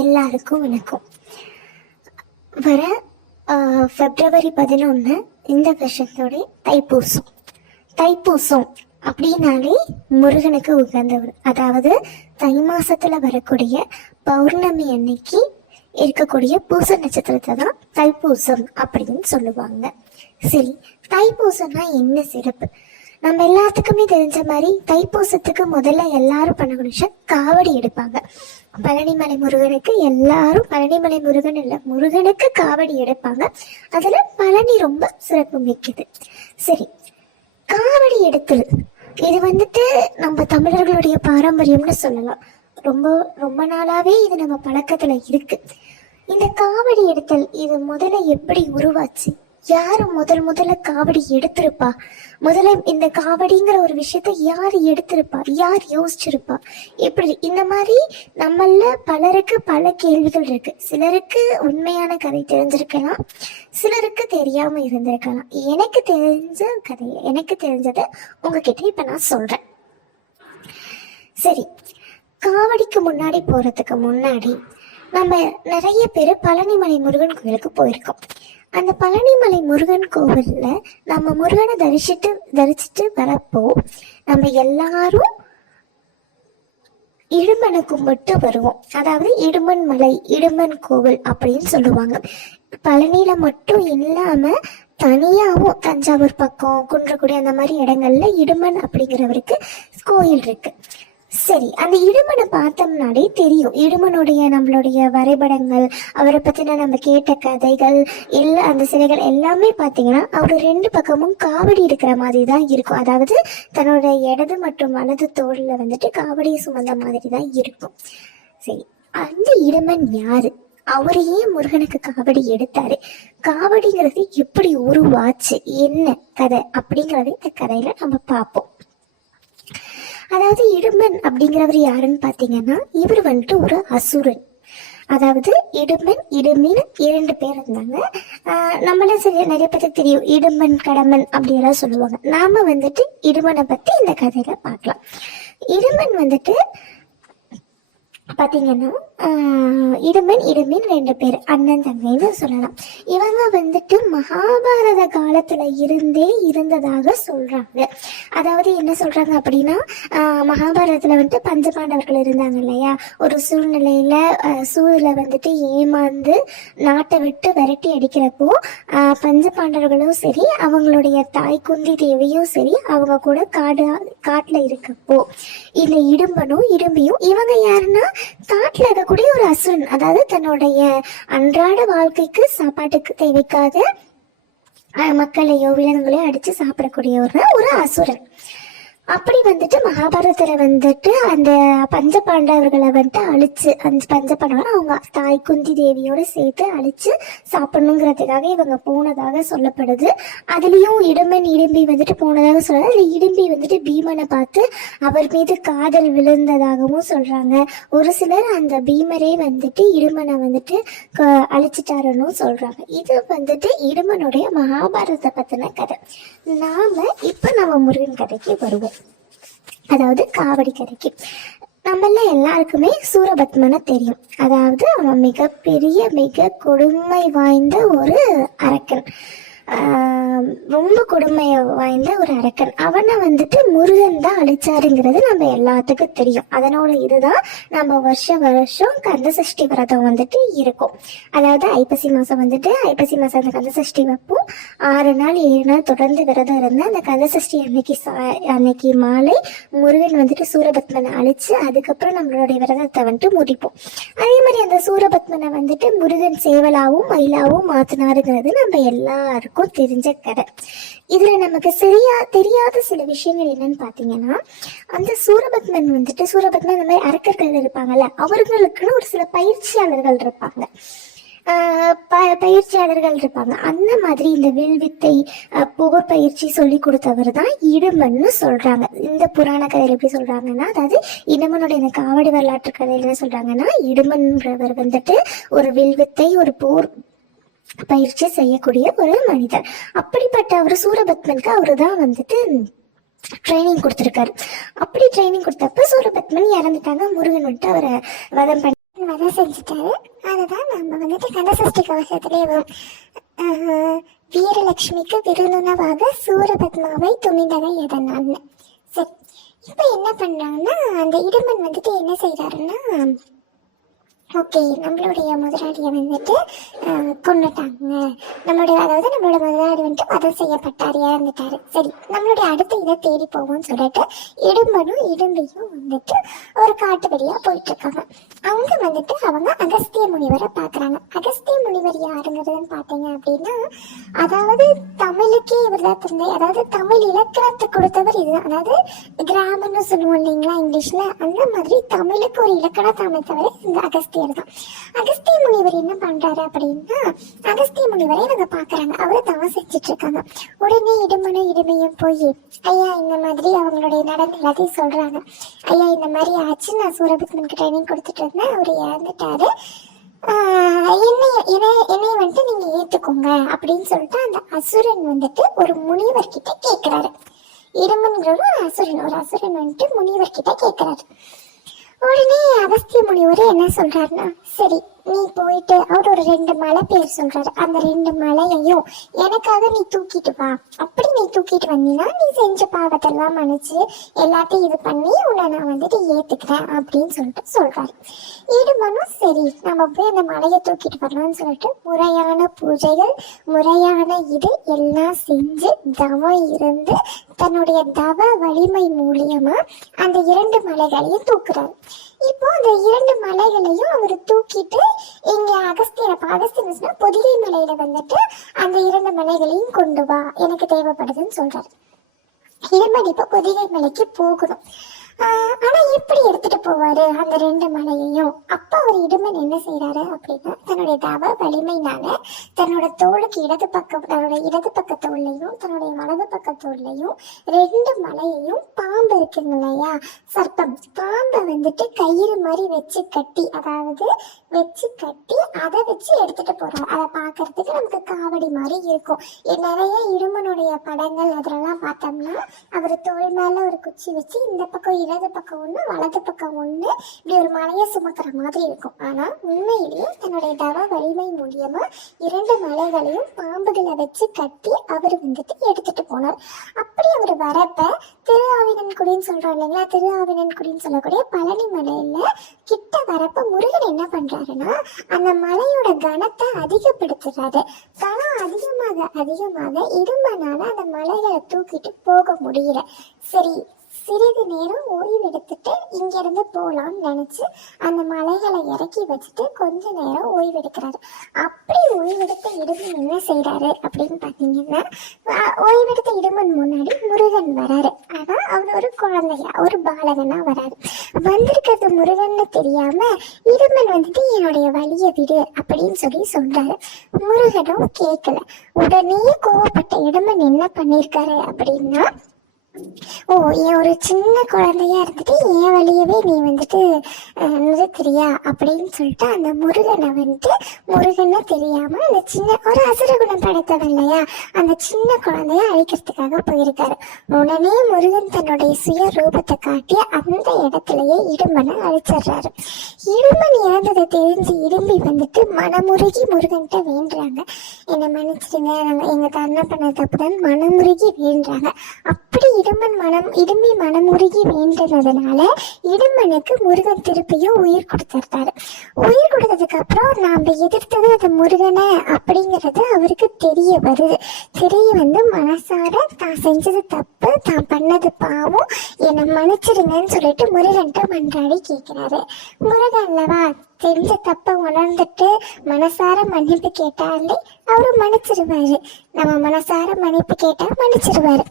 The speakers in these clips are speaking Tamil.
எல்லாருக்கும் வணக்கம். வர February 11 இந்த வருஷத்தோட தைப்பூசம். தைப்பூசம் அப்படின்னாலே முருகனுக்கு உகந்தவர். அதாவது தை மாசத்துல வரக்கூடிய பௌர்ணமி அன்னைக்கு இருக்கக்கூடிய பூச நட்சத்திரத்தை தான் தைப்பூசம் அப்படின்னு சொல்லுவாங்க. சரி, தைப்பூசம்னா என்ன சிறப்பு? நம்ம எல்லாத்துக்குமே தெரிஞ்ச மாதிரி தைப்பூசத்துக்கு முதல்ல எல்லாரும் பண்ணக்கூடிய காவடி எடுப்பாங்க. பழனிமலை முருகனுக்கு எல்லாரும் பழனிமலை முருகன் இல்லை, முருகனுக்கு காவடி எடுப்பாங்க. அதுல பழனி ரொம்ப சிறப்பு மிக்கது. சரி, காவடி எடுத்தல் இது நம்ம தமிழர்களுடைய பாரம்பரியம்னு சொல்லலாம். ரொம்ப ரொம்ப நாளாவே இது நம்ம பழக்கத்துல இருக்கு. இந்த காவடி எடுத்தல் இது முதல்ல எப்படி உருவாச்சு? யாரு முதல்ல காவடி எடுத்திருப்பா? முதல்ல இந்த காவடிங்கிற ஒரு விஷயத்த யார் எடுத்திருப்பா? யார் யோசிச்சிருப்பா? எப்படி? இந்த மாதிரி நம்மள பலருக்கு பல கேள்விகள் இருக்கு. சிலருக்கு உண்மையான கதை தெரிஞ்சிருக்கலாம், சிலருக்கு தெரியாம இருந்திருக்கலாம். எனக்கு தெரிஞ்சதை உங்ககிட்ட இப்ப நான் சொல்றேன். சரி, காவடிக்கு முன்னாடி போறதுக்கு முன்னாடி நம்ம நிறைய பேர் பழனிமலை முருகன் கோயிலுக்கு போயிருக்கோம். அந்த பழனிமலை முருகன் கோவில்ல நம்ம முருகனை தரிசிட்டு வரப்போ நம்ம எல்லாரும் இடும்பனை கும்பிட்டு வருவோம். அதாவது இடும்பன் மலை, இடும்பன் கோவில் அப்படின்னு சொல்லுவாங்க. பழனியில மட்டும் இல்லாம தனியாவும் தஞ்சாவூர் பக்கம், குன்றக்குடி அந்த மாதிரி இடங்கள்ல இடும்பன் அப்படிங்கிறவருக்கு கோயில் இருக்கு. சரி, அந்த இடுமனை பார்த்தோம்னாலே தெரியும். இடுமனுடைய நம்மளுடைய வரைபடங்கள், அவரை பத்தின நம்ம கேட்ட கதைகள், அந்த சிலைகள் எல்லாமே பார்த்தீங்கன்னா அவரு ரெண்டு பக்கமும் காவடி இருக்கிற மாதிரி தான் இருக்கும். அதாவது தன்னோட இடது மற்றும் வலது தோளில் காவடியை சுமந்த மாதிரி தான் இருக்கும். சரி, அந்த இடுமன் யாரு? அவரையே முருகனுக்கு காவடி எடுத்தாரு. காவடிங்கிறது எப்படி உருவாச்சு, என்ன கதை அப்படிங்கறத இந்த கதையில நம்ம பார்ப்போம். அதாவது இடும்பன் அப்படிங்கிறவர் யாருன்னு பாத்தீங்கன்னா, இவர் ஒரு அசுரன். அதாவது இடும்பன் இடுமின் 2 பேர் இருந்தாங்க. நம்மளாம் சரி நிறைய பேருக்கு தெரியும், இடும்பன் கடம்பன் அப்படியெல்லாம் சொல்லுவாங்க. நாம இடும்பனை பத்தி இந்த கதையில பார்க்கலாம். இடும்பன் பாத்தீங்கன்னா இடுமன் இடுமின் 2 பேர் அண்ணன் தங்கைன்னு சொல்லலாம். இவங்க மகாபாரத காலத்துல இருந்ததாக சொல்றாங்க. அதாவது என்ன சொல்றாங்க அப்படின்னா, மகாபாரதத்துல பஞ்சபாண்டவர்கள் இருந்தாங்க இல்லையா? ஒரு சூழ்நிலையில சூழல ஏமாந்து நாட்டை விட்டு விரட்டி அடிக்கிறப்போ பஞ்சபாண்டவர்களும் சரி, அவங்களுடைய தாய் குந்தி தேவியும் சரி, அவங்க கூட காட்டுல இருக்கப்போ இந்த இடும்பனும் இடும்பியும் இவங்க யாருன்னா காட்டுல இருக்கக்கூடிய ஒரு அசுரன். அதாவது தன்னுடைய அன்றாட வாழ்க்கைக்கு சாப்பாட்டுக்கு தேவைக்காக மக்களையோ விலங்குகளையோ அடிச்சு சாப்பிடக்கூடிய ஒரு அசுரன். அப்படி மகாபாரதத்துல அந்த பஞ்ச பாண்டவர்களை அழிச்சு, அந்த பஞ்ச பாண்டவர்கள் அவங்க தாய் குந்தி தேவியோட சேர்த்து அழிச்சு சாப்பிடணுங்கிறதுக்காக இவங்க போனதாக சொல்லப்படுது. அதுலயும் இடும்பன் இடும்பி போனதாக சொல்றாங்க. அதுல இடும்பி பீமனை பார்த்து அவர் மீது காதல் விழுந்ததாகவும் சொல்றாங்க. ஒரு சிலர் அந்த பீமரே இடும்பனை அழிச்சிட்டாருன்னு சொல்றாங்க. இது இடும்பனுடைய மகாபாரத பத்தின கதை. நம்ம முருகன் கதைக்கு வருவோம். அதாவது காவடி கதைக்கு. நம்மள எல்லாருக்குமே சூரபத்மனை தெரியும். அதாவது அவன் மிக கொடுமை வாய்ந்த ஒரு அரக்கன். ரொம்ப கொடுமை வாய்ந்த ஒரு அரக்கன். அவனை முருகன் தான் அழிச்சாருங்கிறது நம்ம எல்லாத்துக்கும் தெரியும். அதனோட இதுதான் நம்ம வருஷம் கந்த சஷ்டி விரதம் இருக்கும். அதாவது ஐப்பசி மாசம் ஐப்பசி மாசம் அந்த கந்த சஷ்டி வைப்போம். 6 நாள் 7 நாள் தொடர்ந்து விரதம் இருந்து அந்த கந்த சஷ்டி அன்னைக்கு மாலை முருகன் சூரபத்மனை அழிச்சு அதுக்கப்புறம் நம்மளுடைய விரதத்தை முடிப்போம். அதே மாதிரி அந்த சூரபத்மனை முருகன் சேவலாவும் மயிலாவும் மாத்தினாருங்கிறது நம்ம எல்லாருக்கும் தெரிஞ்ச கதை. இதுல நமக்கு தெரியாத சில விஷயங்கள் என்னன்னு பாத்தீங்கன்னா, அந்த சூரபத்மன் சூரபத்மன் இந்த மாதிரி அரக்கர்கள் இருப்பாங்கல்ல, அவர்களுக்குன்னு ஒரு சில பயிற்சியாளர்கள் இருப்பாங்க. அந்த மாதிரி இந்த வில்வித்தை போர் பயிற்சி சொல்லி கொடுத்தவர் தான் இடுமன்னு சொல்றாங்க. இந்த புராண கதையில எப்படி சொல்றாங்கன்னா, அதாவது இடுமனுடைய இந்த காவடி வரலாற்று கதையில என்ன சொல்றாங்கன்னா, இடுமன்றவர் ஒரு வில்வித்தை ஒரு போர் பயிற்சி செய்யக்கூடிய ஒரு மனிதர். அப்படிப்பட்ட அவர் சூரபத்மனுக்கு அவருதான் ட்ரைனிங் கொடுத்திருக்காரு. அப்படி ட்ரைனிங் கொடுத்தப்ப சூரபத்மன் இறந்துட்டாங்க. முருகன் அவரை வதம் பண்ணி இடும்பன் வதம் செஞ்சுட்டாரு. அதுதான் நம்ம வந்துட்டு கந்தசஷ்டி கவசத்திலே வரும். வீரலட்சுமிக்கு விருதுணவாக சூரபத்மாவை துணிந்ததை எதனால்னு. சரி, இப்போ என்ன பண்றாங்கன்னா அந்த இடும்பன் வந்துட்டு என்ன செய்யறாருன்னா, ஓகே நம்மளுடைய முதலாளியை வந்துட்டு கொண்டுட்டாங்க, அதாவது நம்மளோட முதலாளி வந்துட்டு வதம் செய்யப்பட்டார், இறந்துட்டாரு. சரி, நம்மளுடைய அடுத்த இதை தேடி போவோம்னு சொல்லிட்டு இடும்பனும் இடும்பியும் வந்துட்டு ஒரு காட்டு வழியா போயிட்டு இருக்காங்க. அவங்க வந்துட்டு அவங்க அகஸ்திய முனிவரை பாக்குறாங்க. அகஸ்திய முனிவர் யாருங்கிறதுன்னு பாத்தீங்க அப்படின்னா, அதாவது தமிழுக்கே இவர் தான் தந்தை, அதாவது தமிழ் இலக்கணத்தை கொடுத்தவர் இதுதான். அதாவது கிராமர்னு சொல்லுவோம் இல்லைங்களா இங்கிலீஷ்ல, அந்த மாதிரி தமிழுக்கு ஒரு இலக்கணத்தை அமைத்தவர் இந்த அகஸ்தியர் தான். அகஸ்திய முனிவர் என்ன பண்றாரு அப்படின்னா, அகஸ்திய முனிவரை இவங்க பாக்குறாங்க. அவரை தவம் செஞ்சுட்டு இருக்காங்க. உடனே இடும்பனும் இடுமையும் போய், ஐயா இந்த மாதிரி அவங்களுடைய நடந்த எல்லாத்தையும் சொல்றாங்க. ஐயா இந்த மாதிரி ஆச்சு, நான் சூரபத்மனுக்கு ட்ரைனிங் கொடுத்துட்டு இருந்தேன், அவர் இறந்துட்டாரு, என்னை வந்துட்டு நீங்க ஏத்துக்கோங்க அப்படின்னு சொல்லிட்டு அந்த அசுரன் வந்துட்டு ஒரு முனிவர் கிட்ட கேட்கிறாரு. இடும்பன்கிற ஒரு அசுரன் வந்துட்டு முனிவர் கிட்ட கேட்கிறாரு. உடனே அகஸ்திய முனிவர் என்ன சொல்றாருன்னா, சரி நீ போயிட்டு, அவர் ஒரு 2 மலை பேர் சொல்றாரு, அந்த 2 மலையையும் எனக்காக நீ தூக்கிட்டு வா. அப்படி நீ தூக்கிட்டு வந்தீங்கன்னா நீ செஞ்ச பாவத்தெல்லாம் மன்னிச்சு எல்லாத்தையும் இது பண்ணி உன்னை நான் வந்துட்டு ஏத்துக்கிறேன் அப்படின்னு சொல்லிட்டு சொல்றாரு. இடும்பனும் சரி நம்ம போய் அந்த மலையை தூக்கிட்டு வரலாம்னு சொல்லிட்டு முறையான பூஜைகள், முறையான இது எல்லாம் செஞ்சு தவம் இருந்து தன்னுடைய தவ வலிமை மூலியமா அந்த 2 மலைகளையும் தூக்குறாரு. இப்போ அந்த 2 மலைகளையும் அவர் தூக்கிட்டு இங்க அகஸ்தியன் பொதிகை மலையில வந்துட்டு அந்த 2 மலைகளையும் கொண்டு வா, எனக்கு தேவைப்படுதுன்னு சொல்றாரு. இடும்பன் இப்ப பொதிகை மலைக்கு போகணும். ஆனா எப்படி எடுத்துட்டு போவாரு அந்த 2 மலையையும்? அப்ப அவர் இடும்பன் என்ன செய்யறாரு அப்படின்னா, தன்னுடைய தவ வலிமைனால தன்னோட தோளுக்கு தன்னுடைய இடது பக்க தோல்லையும் தன்னுடைய வலது பக்க தோல்லையும் 2 மலையையும் பாம்பு இருக்குங்க இல்லையா, சர்ப்பம், பாம்பை வந்துட்டு கயிறு மாதிரி வச்சு கட்டி, அதாவது வச்சு கட்டி அதை வச்சு எடுத்துட்டு போறாரு. அதை பாக்குறதுக்கு நமக்கு காவடி மாதிரி இருக்கும். நிறைய இடும்பனுடைய படங்கள் அதெல்லாம் பார்த்தோம்னா அவர் தோல் மேல ஒரு குச்சி வச்சு இந்த பக்கம் இடது பக்கம் ஒண்ணு வலது பக்கம் ஒண்ணு இப்படி ஒரு மலையை சுமக்கிற மாதிரி இருக்கும். ஆனா உண்மையிலேயே தன்னுடைய தவ வலிமை மூலியமா 2 மலைகளையும் பாம்புகளை வச்சு கட்டி அவர் வந்துட்டு எடுத்துட்டு போனார். அப்படி அவர் வரப்ப திருஆவினன்குடின்னு சொல்றோம் இல்லைங்களா, திருஆவினன்குடின்னு சொல்லக்கூடிய பழனி மலையில கிட்ட வரப்ப முருகன் என்ன பண்றாருன்னா, அந்த மலையோட கனத்தை அதிகப்படுத்துறாரு. கனம் அதிகமாக இடும்பனால அந்த மலைகளை தூக்கிட்டு போக முடியல. சரி, சிறிது நேரம் ஓய்வு எடுத்துட்டு இங்கிருந்து போலாம்னு நினைச்சு அந்த மலைகளை இறக்கி வச்சுட்டு கொஞ்ச நேரம் ஓய்வு எடுக்கிறாரு. அப்படி ஓய்வெடுத்த இடுமன் என்ன செய்யறாரு அப்படின்னு பாத்தீங்கன்னா, ஓய்வெடுத்த இடுமன் முன்னாடி முருகன் வராரு. ஆனா அவர் ஒரு குழந்தையா, ஒரு பாலகனா வராரு. வந்திருக்கிறது முருகன்னு தெரியாம இடுமன் வந்துட்டு என்னுடைய வழியை விடு அப்படின்னு சொல்றாரு. முருகனும் கேட்கல. உடனே கோவப்பட்ட இடுமன் என்ன பண்ணிருக்காரு அப்படின்னா, என் ஒரு சின்ன குழந்தையா இருந்துட்டு என் வழியவே நீ வந்துட்டு நிறுத்துறியா அப்படின்னு சொல்லிட்டு அந்த முருகனை தெரியாம அந்த சின்ன ஒரு அசுரகுணம் படைத்தவன் இல்லையா, அந்த சின்ன குழந்தைய அழிக்கிறதுக்காக போயிருக்காரு. உடனே முருகன் தன்னுடைய சுய ரூபத்தை காட்டி அந்த இடத்துலயே இடும்பனை அழிச்சிடுறாரு. இடும்பன் இறந்ததை தெரிஞ்சு இடும்பி வந்துட்டு மனமுருகி முருகன்கிட்ட வேண்டுறாங்க, என்னை மன்னிச்சிடுங்க, எங்க தன்னை பண்ண தப்புதான் மனமுருகி வேண்டுறாங்க. அப்படி இடும்பி மனமுருகி வேண்டதுனால இடும்பனுக்கு முருகன் திருப்பியும் உயிர் கொடுத்துருந்தாரு. உயிர் கொடுத்ததுக்கு அப்புறம் நாம எதிர்த்தது அது முருகனை அப்படிங்கிறது அவருக்கு தெரிய வந்து மனசார தான் செஞ்சது தப்பு, தான் பண்ணது பாவம், என்னை மன்னிச்சிருங்கன்னு சொல்லிட்டு முருகன்ட்ட மன்றாடி கேட்கிறாரு. முருகன்லவா செஞ்ச தப்ப உணர்ந்துட்டு மனசார மன்னிப்பு கேட்டாலே அவரு மன்னிச்சிருவாரு. நம்ம மனசார மன்னிப்பு கேட்டா மன்னிச்சிருவாரு.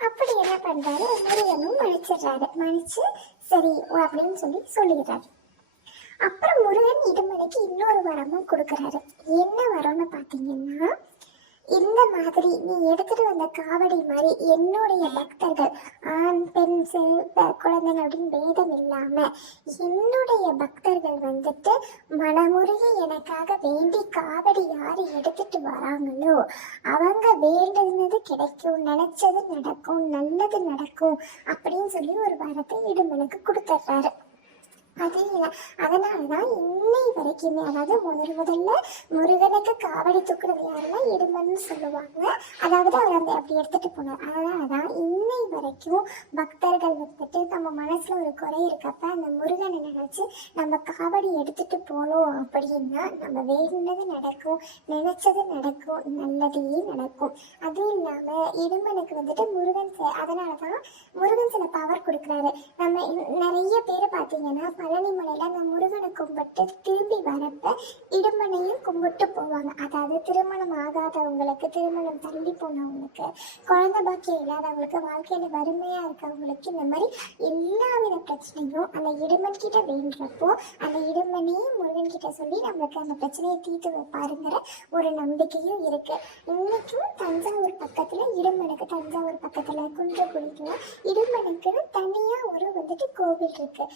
அப்படி என்ன பண்றாரு, முருகனும் மன்னிச்சு சரி அப்படின்னு சொல்லிடுறாரு. அப்புறம் முருகன் இடுமனுக்கு இன்னொரு வரமும் கொடுக்குறாரு. என்ன வரம்னு பாத்தீங்கன்னா, இந்த மாதிரி நீ எடுத்துட்டு வந்த காவடி மாதிரி என்னுடைய பக்தர்கள் ஆண் பெண் குழந்தைங்க அப்படின்னு பேதம் இல்லாம என்னுடைய பக்தர்கள் வந்துட்டு மனமுருகி எனக்காக வேண்டி காவடி யாரு எடுத்துட்டு வராங்களோ அவங்க வேண்டுனது கிடைக்கும், நினைச்சது நடக்கும், நல்லது நடக்கும் அப்படின்னு சொல்லி ஒரு வரத்தை இடுமனுக்கு கொடுத்துட்றாரு. அதனாலதான் இன்னை வரைக்குமே, அதாவது முதல்ல முருகனுக்கு காவடி தூக்குறது யாருன்னா இடுமன்னு சொல்லுவாங்க. அதாவது அவர் அந்த அப்படி எடுத்துட்டு போனார். அதனாலதான் இன்னை வரைக்கும் பக்தர்கள் வந்துட்டு நம்ம மனசுல ஒரு குறை இருக்கப்ப அந்த முருகனை நினைச்சு நம்ம காவடி எடுத்துட்டு போனோம் அப்படின்னா நம்ம வேண்டினது நடக்கும், நினைச்சது நடக்கும், நல்லதே நடக்கும். அதுவும் இல்லாம இடுமனுக்கு வந்துட்டு முருகன் அதனாலதான் முருகன் சில பவர் கொடுக்குறாரு. நம்ம நிறைய பேர் பார்த்தீங்கன்னா பழனி மலையில அந்த முருகனை கும்பிட்டு திரும்பி வரப்ப இடுமனையும் கும்பிட்டு போவாங்க. அதாவது திருமணம் ஆகாதவங்களுக்கு, திருமணம் தள்ளி போனவங்களுக்கு, குழந்தை பாக்கியம் இல்லாதவங்களுக்கு, வாழ்க்கையில வறுமையா இருக்கவங்களுக்கு, இந்த மாதிரி எல்லா வித பிரச்சனையும் அந்த இடுமன் கிட்ட வேண்டுறப்போ அந்த இடுமனையும் முருகன் கிட்ட சொல்லி நம்மளுக்கு அந்த பிரச்சனையை தீர்த்து வைப்பாருங்கிற ஒரு நம்பிக்கையும் இருக்கு. இன்னைக்கும் தஞ்சாவூர் பக்கத்துல இடுமனுக்கு, தஞ்சாவூர் பக்கத்துல குன்றக்குடியில இடுமனுக்குன்னு தனியா ஒரு வந்துட்டு கோவில் இருக்கு.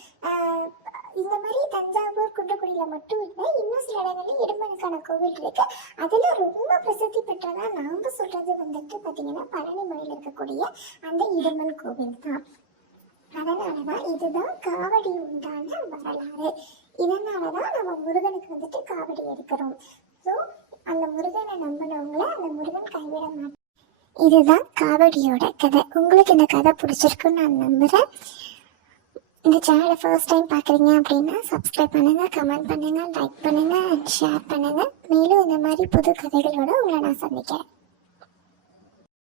இந்த மாதிரி தஞ்சாவூர் குன்றக்குடியில மட்டும் இல்லை, இன்னும் சில இடங்கள்ல இடுமனுக்கான கோவில் இருக்கு. அதுல ரொம்ப பிரசித்தி பெற்றதா நாம சொல்றது வந்துட்டு பாத்தீங்கன்னா பழனி மலையில இருக்கக்கூடிய அந்த இடுமன் கோவில் தான். அதனாலதான் இதுதான் காவடி உண்டான வரலாறு. இதனாலதான் நம்ம முருகனுக்கு வந்துட்டு காவடி எடுக்கிறோம். ஸோ அந்த முருகனை நம்பினவங்கள அந்த முருகன் கைவிட மாட்டோம். இதுதான் காவடியோட கதை. உங்களுக்கு இந்த கதை பிடிச்சிருக்குன்னு நான் நம்புறேன். இந்த சேனலை ஃபர்ஸ்ட் டைம் பார்க்குறீங்க அப்படின்னா சப்ஸ்கிரைப் பண்ணுங்கள், கமெண்ட் பண்ணுங்கள், லைக் பண்ணுங்கள் அண்ட் ஷேர் பண்ணுங்கள். மேலும் இந்த மாதிரி புது கதைகளோடு உங்களை நான் சந்திக்கிறேன்.